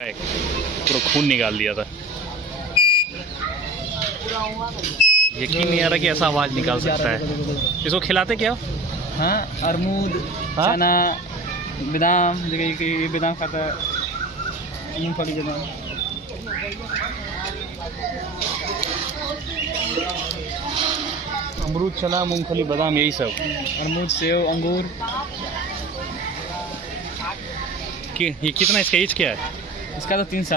पूरा खून निकाल दिया था। यकीन नहीं आ रहा कि ऐसा आवाज़ निकाल सकता है। इसको खिलाते क्या? हाँ, अरमूद, चना, बादाम, जगह ये बादाम खाता है, मूंगफली बादाम। अमरूद, चना, मूंगफली, बादाम, यही सब। अरमूद, सेव, अंगूर। ये कितना इसका एज क्या है? इसका तो 3 साल।